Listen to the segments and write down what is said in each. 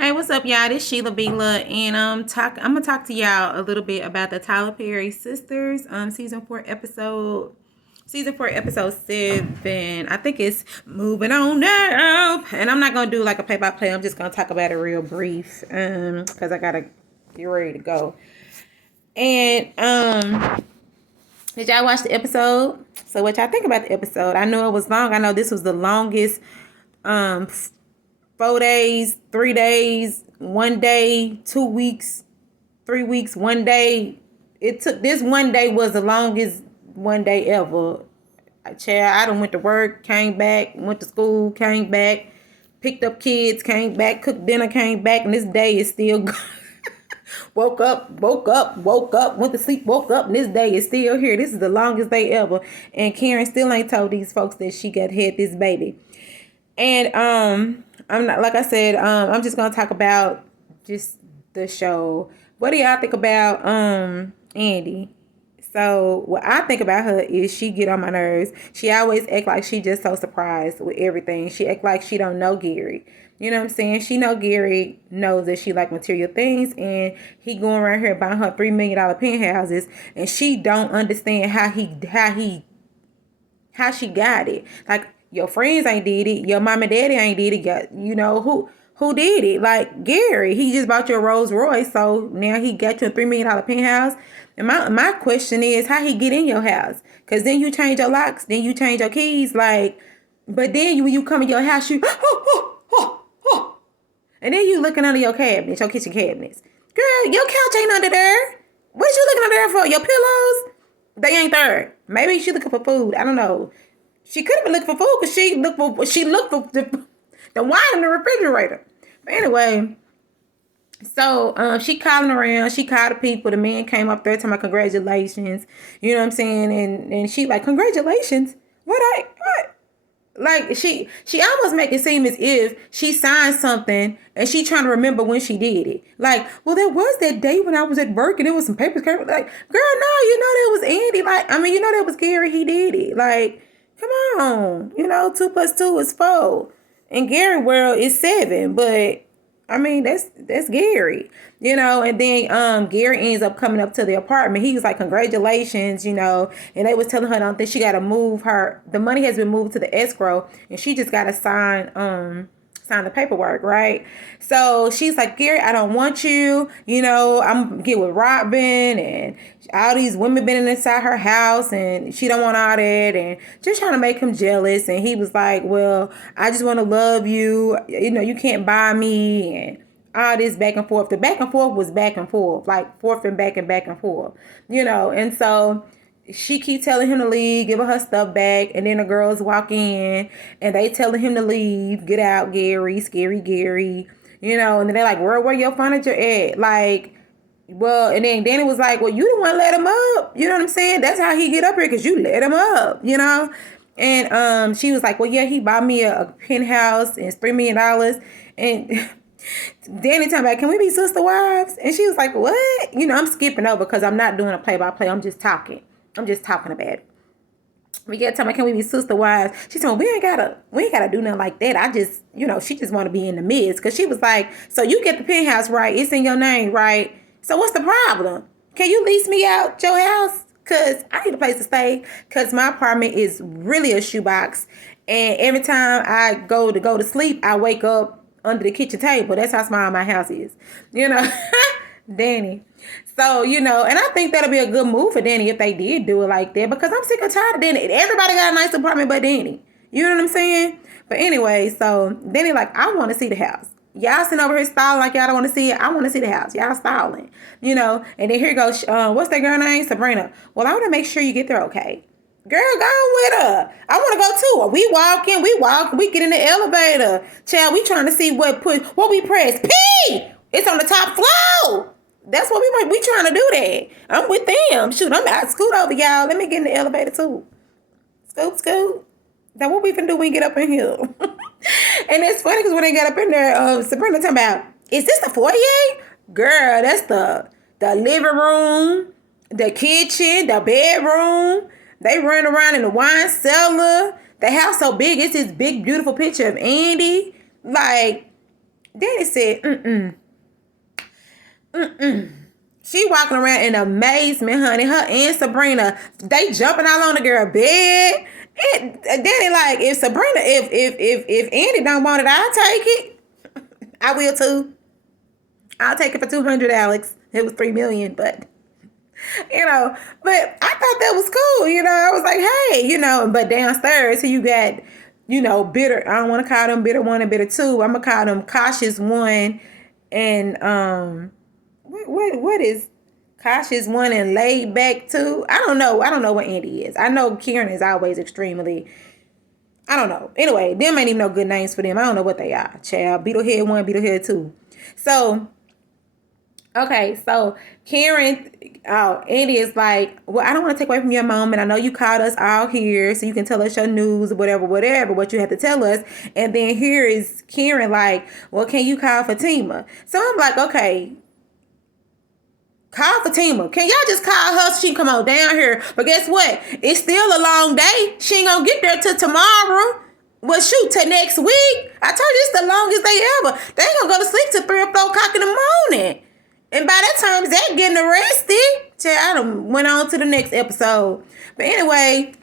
Hey, what's up, y'all? This Sheila Bila, and I'm gonna talk to y'all a little bit about the Tyler Perry Sisters, season four, episode 7. I think it's moving on now, and I'm not gonna do like a play by play. I'm just gonna talk about it real brief, because I gotta get ready to go. And did y'all watch the episode? So what y'all think about the episode? I know it was long. I know this was the longest 4 days, 3 days, 1 day, 2 weeks, 3 weeks, 1 day. It took this 1 day was the longest 1 day ever. Child, I done went to work, came back, went to school, came back, picked up kids, came back, cooked dinner, came back, and this day is still going. Woke up, went to sleep, woke up, and this day is still here. This is the longest day ever. And Karen still ain't told these folks that she got had this baby. And I'm not, like I said, I'm just gonna talk about just the show. What do y'all think about Andi? So what I think about her is she get on my nerves. She always act like she just so surprised with everything. She act like she don't know Gary. You know what I'm saying? She know Gary knows that she like material things, and he going around here buying her $3 million penthouses, and she don't understand how she got it. Like, your friends ain't did it. Your mom and daddy ain't did it. You know who did it? Like Gary, he just bought you a Rolls Royce, so now he got you a $3 million penthouse. And my question is, how he get in your house? Cause then you change your locks, then you change your keys, like. But then when you come in your house, you and then you looking under your cabinets, your kitchen cabinets. Girl, your couch ain't under there. What you looking under there for? Your pillows? They ain't there. Maybe she looking for food. I don't know. She could have been looking for food because she looked for the wine in the refrigerator. But anyway, so she calling around. She called the people. The man came up there telling me congratulations. You know what I'm saying? And she like, congratulations. What? Like she almost make it seem as if she signed something and she trying to remember when she did it. Like, well, there was that day when I was at work and there was some papers. Like, girl, no, you know that was Andi. Like, I mean, you know that was Gary. He did it. Like, come on, 2 + 2 is 4, and Gary world is 7. But I mean, that's Gary, and then Gary ends up coming up to the apartment. He was like, congratulations, and they was telling her, I don't think she gotta move the money has been moved to the escrow, and she just gotta sign the paperwork, right? So she's like, Gary, I don't want you. I'm get with Robin, and all these women been inside her house, and she don't want all that, and just trying to make him jealous. And he was like, well, I just want to love you. You can't buy me, and all this back and forth. The back and forth was back and forth, like forth and back and forth, and so she keep telling him to leave, give her stuff back, and then the girls walk in and they telling him to leave, get out, Gary, scary Gary, and then they're like, where your furniture at? Like, well, and then Danny was like, well, you the one let him up. You know what I'm saying? That's how he get up here, because you let him up, And she was like, well, yeah, he bought me a penthouse and it's $3 million. And Danny talking about, can we be sister wives? And she was like, what? I'm skipping over because I'm not doing a play-by-play. I'm just talking about it. We get talking about, can we be sister wives? She told me, we ain't gotta do nothing like that. I just, she just want to be in the midst. Cause she was like, so you get the penthouse, right? It's in your name, right? So what's the problem? Can you lease me out your house? Cause I need a place to stay. Cause my apartment is really a shoebox. And every time I go to sleep, I wake up under the kitchen table. That's how small my house is. Danny. So, and I think that'll be a good move for Danny if they did do it like that, because I'm sick and tired of Danny. Everybody got a nice apartment but Danny. You know what I'm saying? But anyway, so Danny like, I want to see the house. Y'all sitting over here stalling like y'all don't want to see it. I want to see the house. Y'all stalling, and then here goes, what's that girl name? Sabrina. Well, I want to make sure you get there okay. Girl, go with her. I want to go too. We we get in the elevator. Child, we trying to see what we press. P! It's on the top floor. That's what we trying to do that. I'm with them. Shoot, I'm out. Scoot over, y'all. Let me get in the elevator too. Scoot. That's what we finna do when we get up in here. And it's funny because when they got up in there, Sabrina talking about, is this the foyer? Girl, that's the living room, the kitchen, the bedroom. They run around in the wine cellar. The house so big, it's this big, beautiful picture of Andi. Like, Daddy said, She walking around in amazement, honey. Her and Sabrina, they jumping all on the girl bed. And Daddy like, if Sabrina, if Andy don't want it, I'll take it. I will too. I'll take it for $200, Alex. It was $3 million, but but I thought that was cool. I was like, hey, but downstairs, so you got, bitter. I don't want to call them bitter one and bitter two. I'm gonna call them cautious one and what is cautious one and laid back two? I don't know what Andy is. I know Karen is always extremely. I don't know. Anyway, them ain't even no good names for them. I don't know what they are. Child, Beetlehead 1, Beetlehead 2. So, okay, so Karen, Andy is like, well, I don't want to take away from your moment. I know you called us all here so you can tell us your news, whatever, what you have to tell us. And then here is Karen like, well, can you call Fatima? So I'm like, okay, call Fatima. Can y'all just call her so she can come on down here? But guess what? It's still a long day. She ain't gonna get there till tomorrow. Well, shoot, till next week. I told you it's the longest day ever. They ain't gonna go to sleep till 3 or 4 o'clock in the morning. And by that time, Zach getting arrested. I done went on to the next episode. But anyway,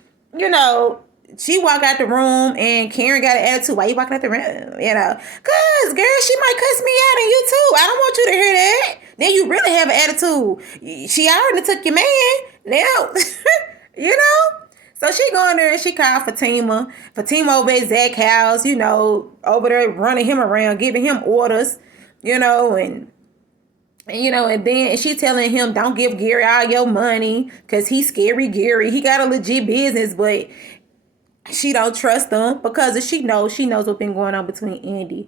she walked out the room and Karen got an attitude. Why you walking out the room? Cause girl, she might cuss me out and you too. I don't want you to hear that. Then you really have an attitude. She already took your man. Now, So she go in there and she called Fatima. Fatima over at Zach's house, over there running him around, giving him orders, and then she telling him, don't give Gary all your money because he's scary Gary. He got a legit business, but she don't trust him because she knows what's been going on between Andy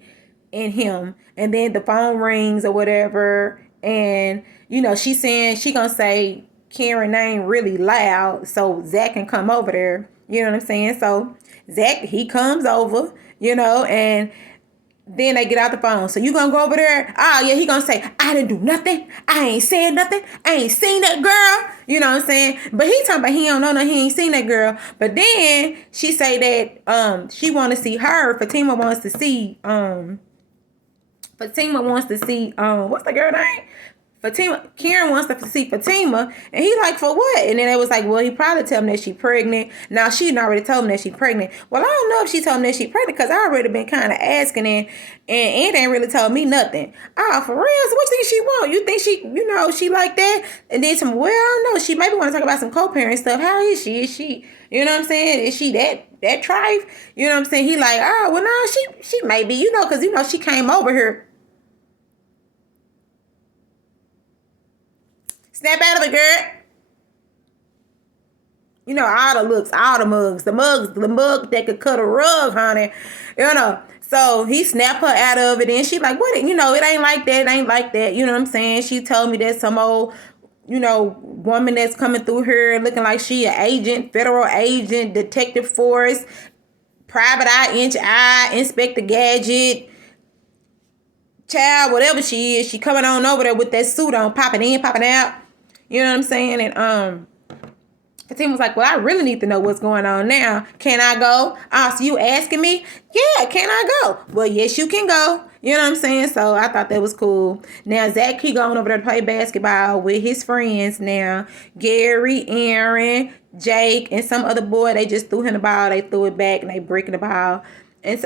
and him. And then the phone rings or whatever. And, she's saying she gonna say Karen's name really loud so Zach can come over there. You know what I'm saying? So Zach, he comes over, and then they get out the phone. So you gonna go over there? Oh, yeah, he gonna say, I didn't do nothing. I ain't said nothing. I ain't seen that girl. You know what I'm saying? But he talking about he don't know nothing. He ain't seen that girl. But then she say that she want to see her. Fatima wants to see, what's the girl name? Fatima, Karen wants to see Fatima, and he like, for what? And then it was like, well, he probably tell him that she pregnant. Now, she already told him that she pregnant. Well, I don't know if she told him that she pregnant, because I already been kind of asking, and Aunt ain't really told me nothing. Oh, for real? So what you think she want? You think she, she like that? And then some, well, I don't know. She maybe want to talk about some co-parent stuff. How is she? Is she, you know what I'm saying? Is she that trife? You know what I'm saying? He like, oh, well, no, she may be, because, she came over here. Snap out of it, girl. All the looks, all the mugs. The mug that could cut a rug, honey. So he snapped her out of it. And she like, what? It ain't like that. It ain't like that. You know what I'm saying? She told me that some old, woman that's coming through here looking like she an agent, federal agent, detective force, private eye, inch eye, Inspector Gadget, child, whatever she is. She coming on over there with that suit on, popping in, popping out. You know what I'm saying? And Fatima was like, well, I really need to know what's going on now. Can I go? Oh, so you asking me? Yeah, can I go? Well, yes, you can go. You know what I'm saying? So I thought that was cool. Now, Zach, he going over there to play basketball with his friends now. Gary, Aaron, Jake, and some other boy, they just threw him the ball. They threw it back, and they breaking the ball. And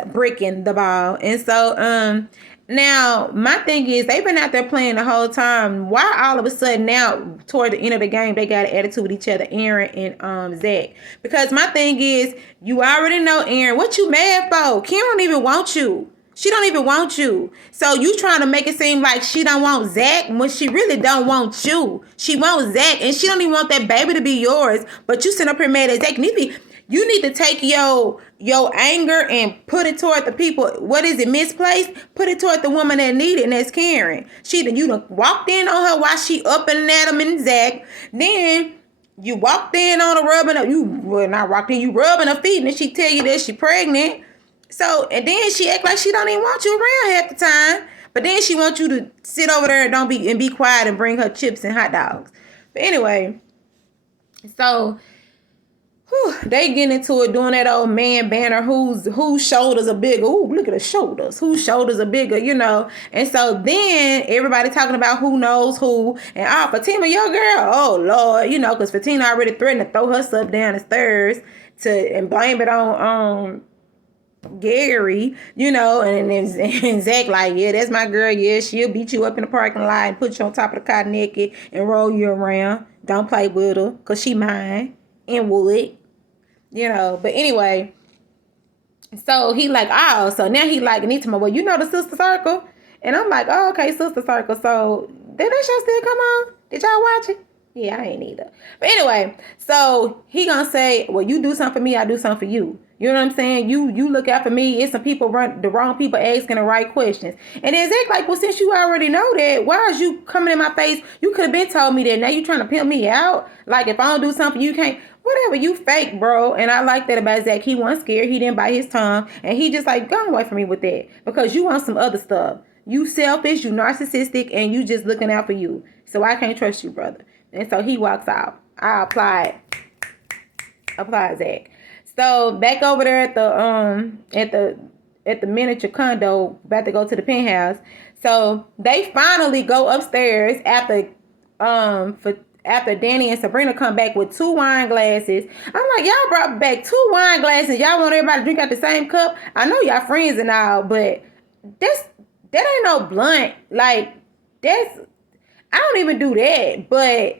so, now, my thing is, they've been out there playing the whole time. Why all of a sudden now, toward the end of the game, they got an attitude with each other, Aaron and Zach? Because my thing is, you already know Aaron. What you mad for? Kim don't even want you. She don't even want you. So you trying to make it seem like she don't want Zach when she really don't want you. She wants Zach, and she don't even want that baby to be yours. But you sit up here mad at Zach. You need to take your anger and put it toward the people. What is it, misplaced? Put it toward the woman that need it, and that's Karen. You done walked in on her while she up and Adam and Zach. Then you walked in on her you rubbing her feet, and she tell you that she pregnant. So, and then she act like she don't even want you around half the time. But then she wants you to sit over there and be quiet and bring her chips and hot dogs. But anyway, so They get into it doing that old man banner. Whose shoulders are bigger? Ooh, look at the shoulders. Whose shoulders are bigger? And so then everybody talking about who knows who. And Fatima, your girl. Oh Lord, because Fatima already threatened to throw herself down the stairs and blame it on Gary, and Zach like, yeah, that's my girl. Yeah, she'll beat you up in the parking lot and put you on top of the car naked and roll you around. Don't play with her, cause she mine and would. But anyway, so he like, so now he like, and he told me, well, the Sister Circle? And I'm like, oh, okay, Sister Circle. So did that show still come on? Did y'all watch it? Yeah, I ain't either. But anyway, so he gonna say, well, you do something for me, I do something for you. You know what I'm saying? You look out for me. It's some people the wrong people asking the right questions. And then Zach like, well, since you already know that, why is you coming in my face? You could have been told me that. Now you trying to pimp me out? Like, if I don't do something, you can't. Whatever, you fake, bro. And I like that about Zach. He wasn't scared. He didn't bite his tongue. And he just like, go away from me with that. Because you want some other stuff. You selfish, you narcissistic, and you just looking out for you. So I can't trust you, brother. And so he walks out. I applied Zach. So back over there at the miniature condo, about to go to the penthouse. So they finally go upstairs after Danny and Sabrina come back with 2 wine glasses. I'm like, y'all brought back 2 wine glasses. Y'all want everybody to drink out the same cup? I know y'all friends and all, but that ain't no blunt. Like, I don't even do that, but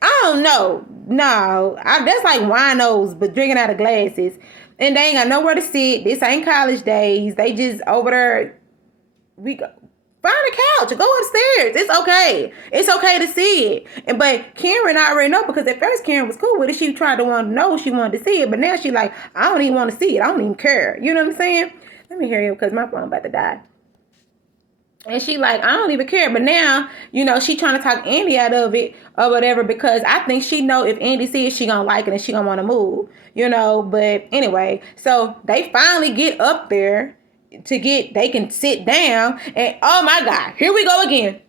I don't know. No, that's like winos, but drinking out of glasses. And they ain't got nowhere to sit. This ain't college days. They just over there. Find a couch or go upstairs. It's okay. It's okay to see it. But Karen already know, because at first Karen was cool with it. She tried to want to know. She wanted to see it. But now she like, I don't even want to see it. I don't even care. You know what I'm saying? Let me hear you, because my phone about to die. And she like, I don't even care. But now, she trying to talk Andi out of it or whatever, because I think she know if Andi sees it, she gonna like it and she gonna want to move. But anyway, so they finally get up there they can sit down, and oh my God, here we go again.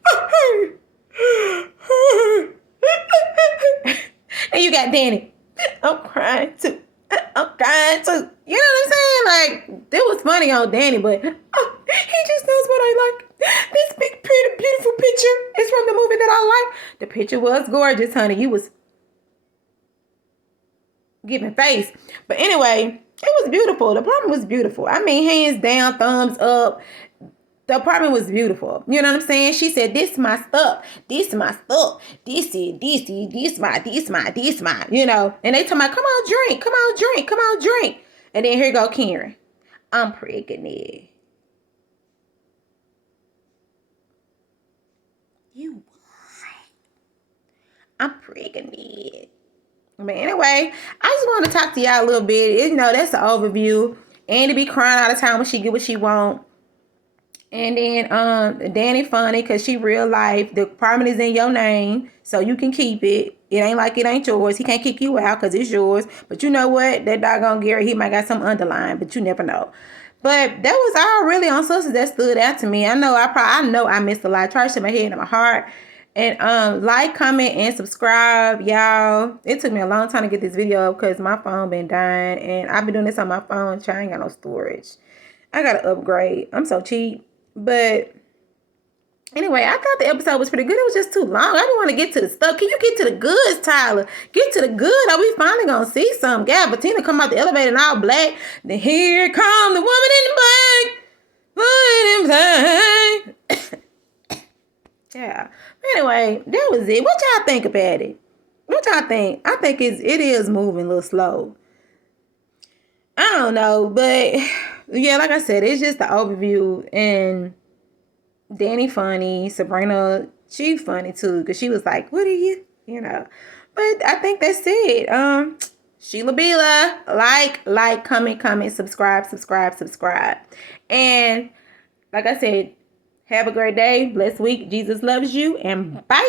And you got Danny. I'm crying too. You know what I'm saying? Like, it was funny on Danny, but he just knows what I like. This big, pretty, beautiful picture is from the movie that I like. The picture was gorgeous, honey. You was giving face. But anyway, it was beautiful. The apartment was beautiful. I mean, hands down, thumbs up. The apartment was beautiful. You know what I'm saying? She said, this my stuff. This my stuff. This my. And they talking about, come on, drink. And then here go Karen. I'm pregnant. You what? I'm pregnant. But anyway, I just want to talk to y'all a little bit. That's the overview. Andi be crying all the time when she get what she want. And then Danny funny because she real life. The apartment is in your name, so you can keep it. It ain't like it ain't yours. He can't kick you out because it's yours. But you know what? That doggone Gary, he might got some underlying, but you never know. But that was all really on Sistas that stood out to me. I know I missed a lot. Trash in my head and my heart. And like, comment, and subscribe, y'all. It took me a long time to get this video up because my phone been dying. And I've been doing this on my phone. I ain't got no storage. I got to upgrade. I'm so cheap. But anyway, I thought the episode was pretty good. It was just too long. I didn't want to get to the stuff. Can you get to the goods, Tyler? Get to the good. Are we finally going to see some? Yeah, Fatima come out the elevator in all black. Then here come the woman in the black. Yeah. Anyway, that was it. What y'all think about it? What y'all think? I think it is moving a little slow. I don't know, but yeah, like I said, it's just the overview. And Danny funny, Sabrina, she funny too, because she was like, what are you? But I think that's it. Sheila Bila, like, comment, subscribe. And like I said, have a great day, blessed week. Jesus loves you, and bye.